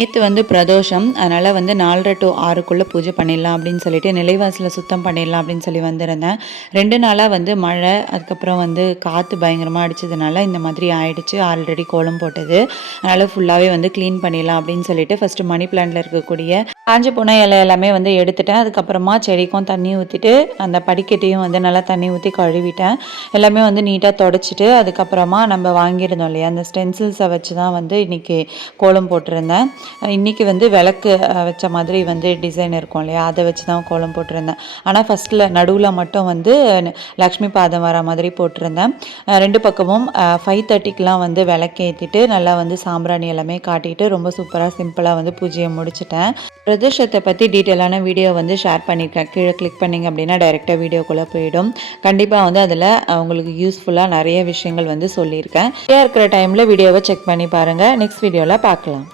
நேற்று வந்து பிரதோஷம். அதனால் வந்து 4:30 to 6க்குள்ளே பூஜை பண்ணிடலாம் அப்படின்னு சொல்லிட்டு நிலைவாசலை சுத்தம் பண்ணிடலாம் அப்படின்னு சொல்லி வந்திருந்தேன். 2 நாளாக வந்து மழை, அதுக்கப்புறம் வந்து காற்று பயங்கரமாக அடித்ததுனால இந்த மாதிரி ஆயிடுச்சு. ஆல்ரெடி கோலம் போட்டது. அதனால் ஃபுல்லாகவே வந்து க்ளீன் பண்ணிடலாம் அப்படின்னு சொல்லிட்டு ஃபஸ்ட்டு மணி பிளான்ட்டில் இருக்கக்கூடிய காஞ்ச போன இலை எல்லாமே வந்து எடுத்துட்டேன். அதுக்கப்புறமா செடிக்கும் தண்ணி ஊற்றிட்டு அந்த படிக்கட்டையும் வந்து நல்லா தண்ணி ஊற்றி கழுவிட்டேன். எல்லாமே வந்து நீட்டாக தொடச்சிட்டு அதுக்கப்புறமா நம்ம வாங்கியிருந்தோம் இல்லையா அந்த ஸ்டென்சில்ஸை வச்சு தான் வந்து இன்றைக்கி கோலம் போட்டிருந்தேன். இன்றைக்கி வந்து விளக்கு வச்ச மாதிரி வந்து டிசைன் இருக்கும் இல்லையா அதை வச்சு தான் கோலம் போட்டிருந்தேன். ஆனால் ஃபஸ்ட்டில் நடுவில் மட்டும் வந்து லக்ஷ்மி பாதம் வர மாதிரி போட்டிருந்தேன். 2 பக்கமும் 5:30க்கெலாம் வந்து விளக்கேற்றிட்டு நல்லா வந்து சாம்பிராணி எல்லாமே காட்டிட்டு ரொம்ப சூப்பராக சிம்பிளாக வந்து பூஜையை முடிச்சிட்டேன். பிரதோஷத்தை பற்றி டீட்டெயிலான வீடியோ வந்து ஷேர் பண்ணியிருக்கேன். கீழே கிளிக் பண்ணிங்க அப்படின்னா டைரெக்டாக வீடியோக்குள்ளே போயிடும். கண்டிப்பாக வந்து அதில் உங்களுக்கு யூஸ்ஃபுல்லாக நிறைய விஷயங்கள் வந்து சொல்லியிருக்கேன். ஃப்ரீயாக இருக்கிற டைமில் வீடியோவை செக் பண்ணி பாருங்கள். நெக்ஸ்ட் வீடியோவில் பார்க்கலாம்.